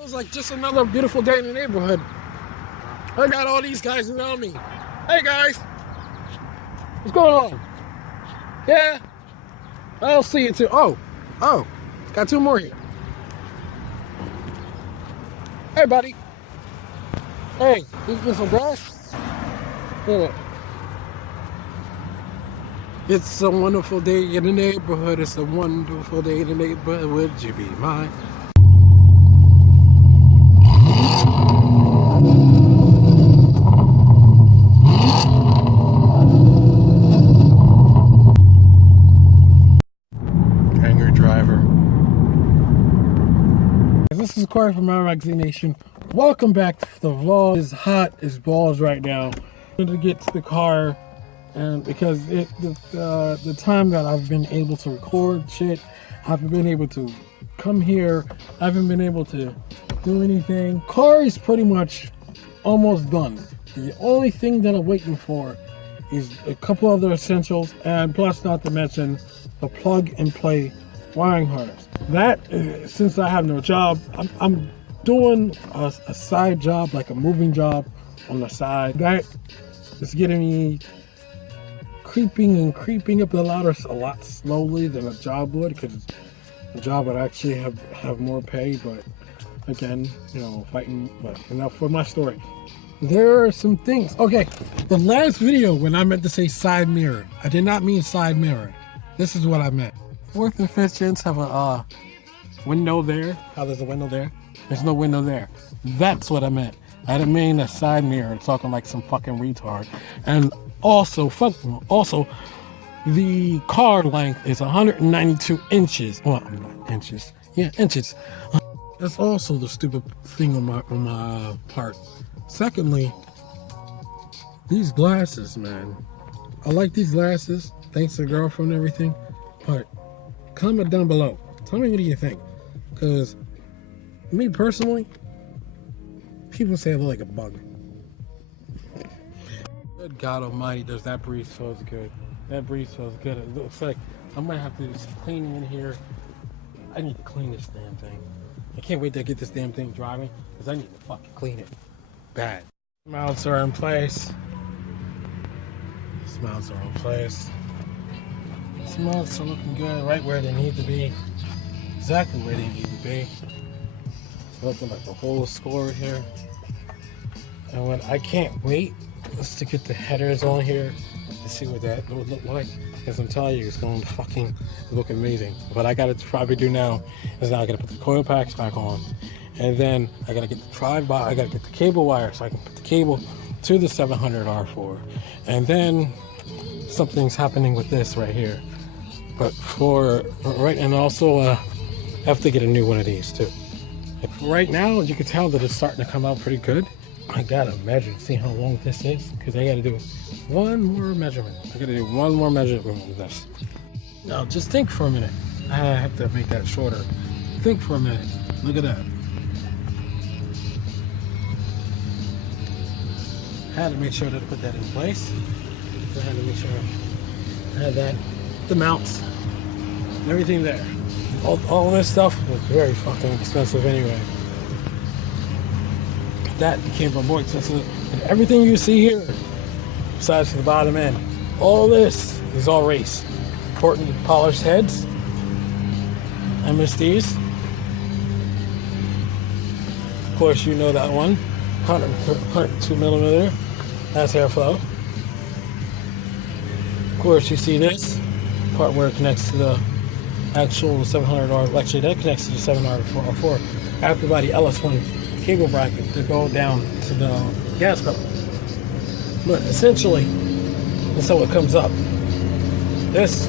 It was like just another beautiful day in the neighborhood. I got all these guys around me. Hey guys, what's going on? Yeah, I'll see you too. Oh, got two more here. Hey buddy. Hey, you get some grass? Yeah. It's a wonderful day in the neighborhood. It's a wonderful day in the neighborhood. Would you be mine? Anger driver. This is Corey from IROC-Z Nation. Welcome back to the vlog. It's hot as balls right now. I'm going to get to the car. And because the time that I've been able to record shit, I haven't been able to come here, I haven't been able to do anything. Car is pretty much almost done. The only thing that I'm waiting for is a couple other essentials, and plus not to mention the plug and play wiring harness. That, since I have no job, I'm doing a side job, like a moving job on the side. That is getting me creeping up the ladder a lot slowly than a job would, because a job would actually have more pay. But again, you know, fighting. But enough for my story. There are some things. Okay, the last video when I meant to say side mirror, I did not mean side mirror. This is what I meant. 4th and 5th gens have a window there. How there's a window there? There's no window there. That's what I meant. I didn't mean a side mirror, talking like some fucking retard. And also, the car length is 192 inches. Well, not inches. Yeah, inches. That's also the stupid thing on my part. Secondly, these glasses, man. I like these glasses. Thanks to the girlfriend and everything. But comment down below. Tell me what do you think. Because me personally, people say I look like a bug. Good God Almighty, does that breeze feels good. That breeze feels good. It looks like I might have to do some cleaning in here. I need to clean this damn thing. I can't wait to get this damn thing driving, because I need to fucking clean it bad. Mounts are in place. Mounts are in place. Mounts are looking good, right where they need to be. Exactly where they need to be. Looking like the whole score here. And what I can't wait is to get the headers on here to see what that would look like. Because I'm telling you, it's going to fucking look amazing. What I gotta probably do now is now I gotta put the coil packs back on. And then I gotta get the tripod, I gotta get the cable wire so I can put the cable to the 700 R4. And then something's happening with this right here. But for right, and also I have to get a new one of these too. Right now, you can tell that it's starting to come out pretty good. I gotta measure, see how long this is, because I gotta do one more measurement. I gotta do one more measurement with this. Now, just think for a minute. I have to make that shorter. Think for a minute. Look at that. I had to make sure that I put that in place. I had to make sure I had that, the mounts, and everything there. All this stuff was very fucking expensive anyway. That became more expensive. And everything you see here, besides the bottom end, all this is all race. Important polished heads, MSDs. Of course, you know that one. 102 millimeter. That's airflow. Of course, you see this part where it connects to the actual 700R. Actually, that connects to the 700R4 after by the LS1 cable bracket to go down to the gas pedal. But essentially, that's how it comes up. This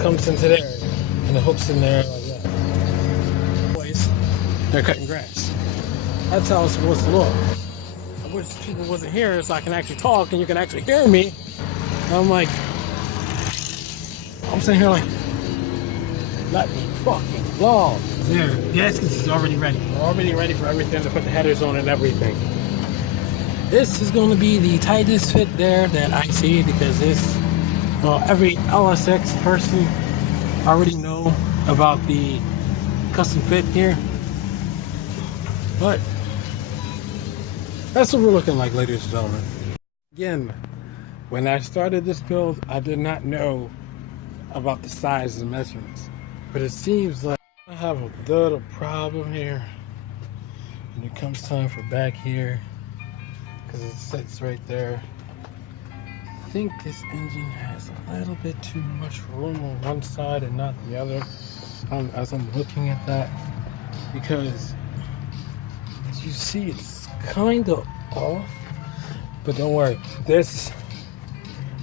comes into there and it hooks in there like that. Boys, they're cutting grass. That's how it's supposed to look. I wish people wasn't here so I can actually talk and you can actually hear me. And I'm like, I'm sitting here like, let me fucking vlog. There, gaskets is already ready. We're already ready for everything to put the headers on and everything. This is going to be the tightest fit there that I see, because this, well, every LSX person already know about the custom fit here. But that's what we're looking like, ladies and gentlemen. Again, when I started this build, I did not know about the size and measurements. But it seems like I have a little problem here. When it comes time for back here, because it sits right there. I think this engine has a little bit too much room on one side and not the other. As I'm looking at that, because as you see, it's kind of off. But don't worry, this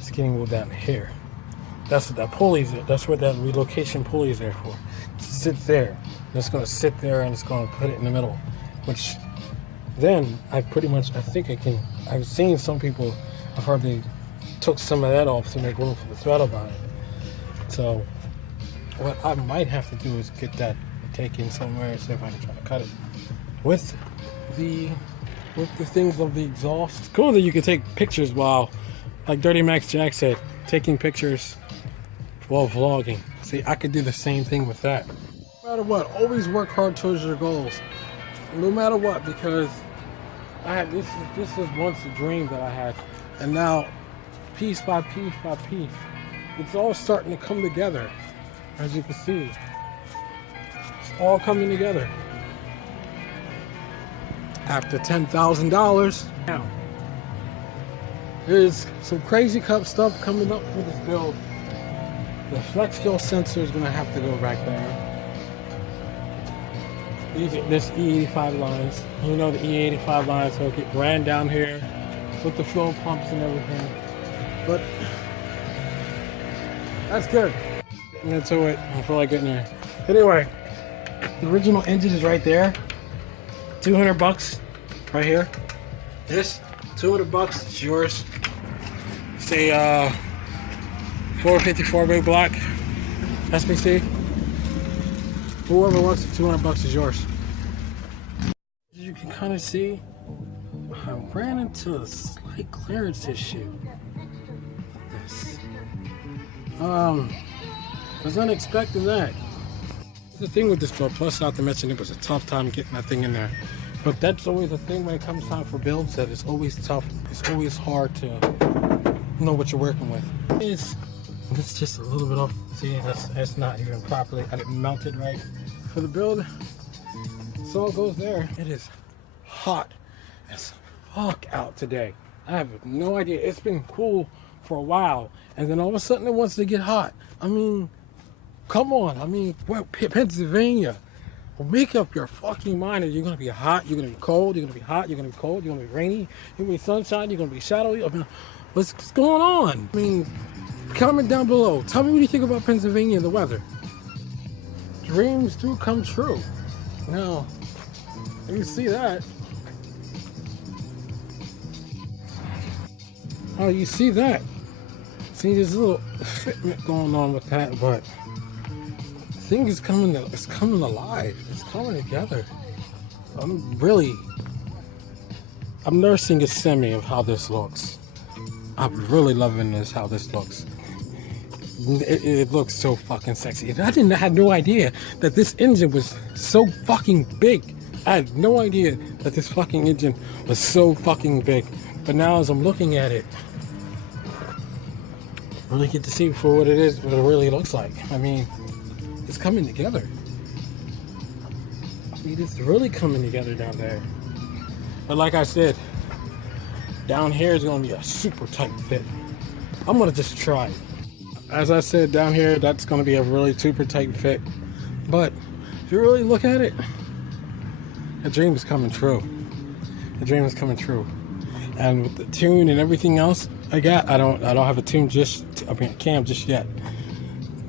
is getting moved down here. That's what that pulley's. That's what that relocation pulley is there for. It sits there. And it's going to sit there, and it's going to put it in the middle. Which then I think I can. I've seen some people. I've heard they took some of that off to make room for the throttle body. So what I might have to do is get that taken somewhere and see if I can try to cut it with the things of the exhaust. It's cool that you can take pictures while, like Dirty Max Jack said, taking pictures while vlogging. See, I could do the same thing with that. No matter what, always work hard towards your goals. No matter what, because I had this is once a dream that I had, and now piece by piece by piece, it's all starting to come together. As you can see, it's all coming together. After $10,000, now there's some crazy stuff coming up for this build. The flex fuel sensor is going to have to go back there. This E85 lines, you know, the E85 lines will get ran down here with the flow pumps and everything. But that's good. Get to it. I feel like getting there. Anyway, the original engine is right there. $200 right here. This $200, it's yours. Say 454 big block SPC. Whoever wants it, $200 is yours. As you can kind of see, I ran into a slight clearance issue. This. Was unexpecting that. The thing with this build, plus not to mention it was a tough time getting that thing in there. But that's always the thing when it comes time for builds, that it's always tough. It's always hard to know what you're working with. It's just a little bit off. See, that's not even properly. I didn't mount it right for the build. So it goes there. It is hot as fuck out today. I have no idea. It's been cool for a while, and then all of a sudden it wants to get hot. I mean, come on. I mean, well, Pennsylvania. Well, make up your fucking mind. You're gonna be hot. You're gonna be cold. You're gonna be hot. You're gonna be cold. You're gonna be rainy. You're gonna be sunshine. You're gonna be shadowy. I mean, what's going on? I mean, comment down below. Tell me what you think about Pennsylvania and the weather. Dreams do come true. Now, you see that. Oh, you see that. See, there's a little fitment going on with that, but the thing is coming alive. It's coming together. I'm nursing a semi of how this looks. I'm really loving this, how this looks. It looks so fucking sexy. And I had no idea that this engine was so fucking big. I had no idea that this fucking engine was so fucking big. But now as I'm looking at it, I really get to see for what it is, what it really looks like. I mean, it's coming together. I mean, it's really coming together down there. But like I said, down here is going to be a super tight fit. I'm going to just try it. As I said, down here, that's going to be a really super tight fit. But if you really look at it, a dream is coming true. A dream is coming true. And with the tune and everything else I got, I don't have a tune cam just yet.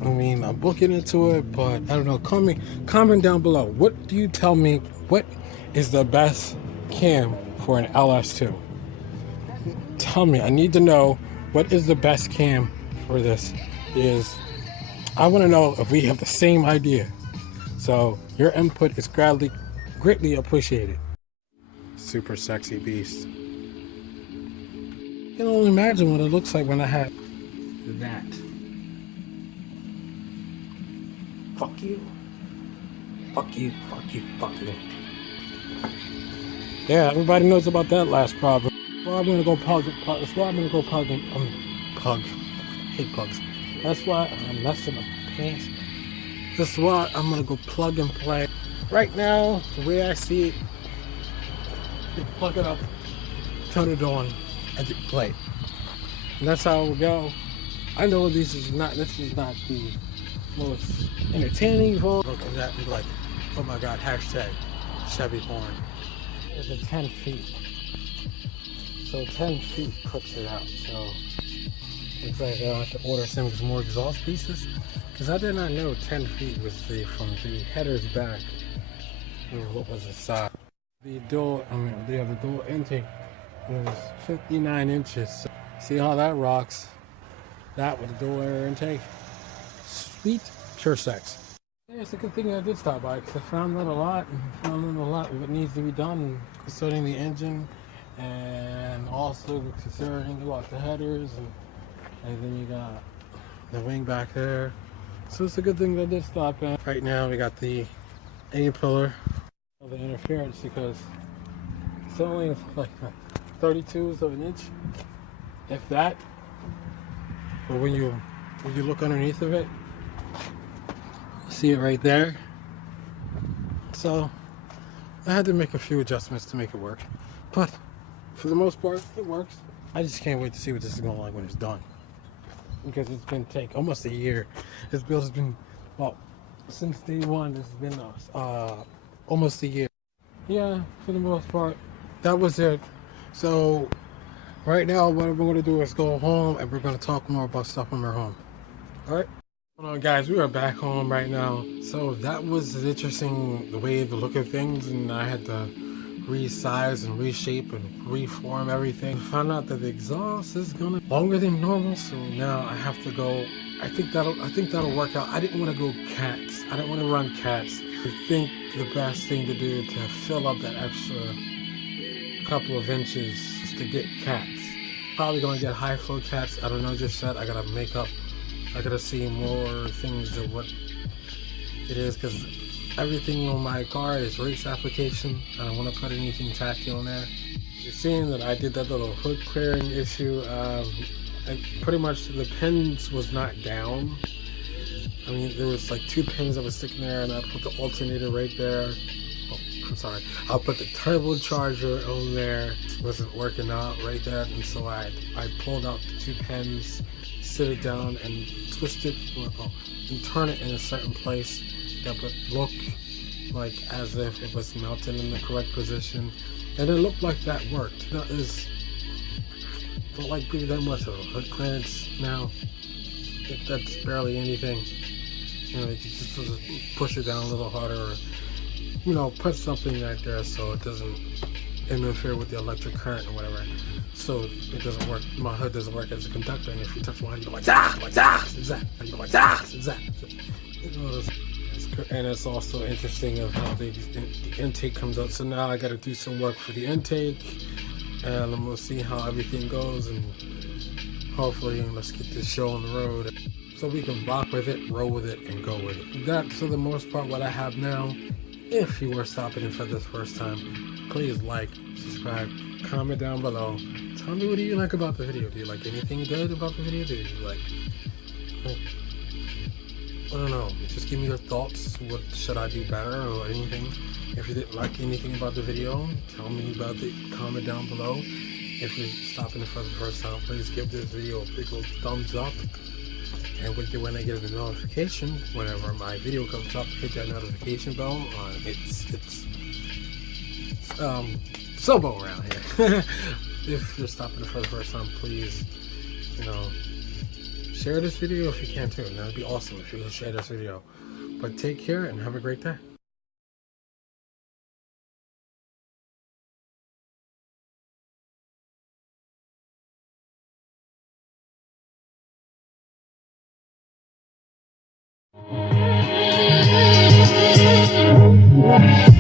I mean, I'm looking into it, but I don't know. Comment down below. What do you tell me? What is the best cam for an LS2? Tell me. I need to know what is the best cam for this. I want to know if we have the same idea. So your input is greatly appreciated. Super sexy beast. You can only imagine what it looks like when I have that. Fuck you. Fuck you. Fuck you. Fuck you. Yeah, everybody knows about that last problem. Well, I'm gonna go pug. That's why I'm gonna go pug and pug. I hate pugs. That's why I'm messing up pants. That's why I'm gonna go plug and play. Right now, the way I see it, you plug it up, turn it on, and you play. And that's how it will go. I know this is not the most entertaining vlog. Look at that and be like, oh my god, hashtag Chevy porn. It's a 10 feet. So 10 feet cooks it out. So looks like I'll have to order some more exhaust pieces. Because I did not know 10 feet was from the header's back. What was the size? The dual intake was 59 inches. So see how that rocks? That with the dual air intake. Sweet, pure sex. Yeah, it's a good thing I did stop by because I found out a lot of what needs to be done concerning the engine and also considering about the headers and then you got the wing back there. So it's a good thing that I did stop in. Right now we got the A-pillar of the interference because it's only like 32s of an inch, if that. But when you look underneath of it, see it right there. So I had to make a few adjustments to make it work, but for the most part it works. I just can't wait to see what this is going to look like when it's done, because it's been almost a year. This build has been, well, since day one it's been almost a year. Yeah, for the most part that was it. So right now what we're going to do is go home and we're going to talk more about stuff when we're home. All right. Hold on, guys, we are back home right now. So that was interesting, the way to look at things, and I had to resize and reshape and reform everything. Found out that the exhaust is gonna longer than normal, so now I have to go. I think that'll work out. I didn't want to go cats. I didn't want to run cats. I think the best thing to do to fill up that extra couple of inches is to get cats. Probably gonna get high flow cats. I don't know just yet. I gotta see more things of what it is, because everything on my car is race application. I don't want to put anything tacky on there. You're seeing that I did that little hood clearing issue. Pretty much the pins was not down. I mean, there was like 2 pins that were sticking there, and I put the alternator right there. Oh, I'm sorry. I'll put the turbocharger on there. It wasn't working out right there, and so I pulled out the 2 pins, sit it down and twist it and turn it in a certain place that would look like as if it was mounted in the correct position, and it looked like that worked. That is don't like really that much of a hood clearance now. That's barely anything. You know, you just push it down a little harder, or you know, put something right there so it doesn't interfere with the electric current or whatever. So it doesn't work. My hood doesn't work as a conductor, and if you touch one, you go like that, and you go like that. And it's also interesting of how the intake comes up. So now I got to do some work for the intake, and I'm gonna see how everything goes, and hopefully let's get this show on the road so we can rock with it, roll with it, and go with it. That's for the most part what I have now. If you were stopping in for this first time, please like, subscribe, comment down below. Tell me, what do you like about the video? Do you like anything good about the video? Do you like I don't know, just give me your thoughts. What should I do better or anything? If you didn't like anything about the video, tell me about it. Comment down below. If you're stopping in for the first time, please give this video a big old thumbs up. And when I get a notification, whenever my video comes up, hit that notification bell. It's Sobo around here. If you're stopping for the first time, please, you know, share this video if you can too. That would be awesome if you could share this video. But take care and have a great day. Yeah.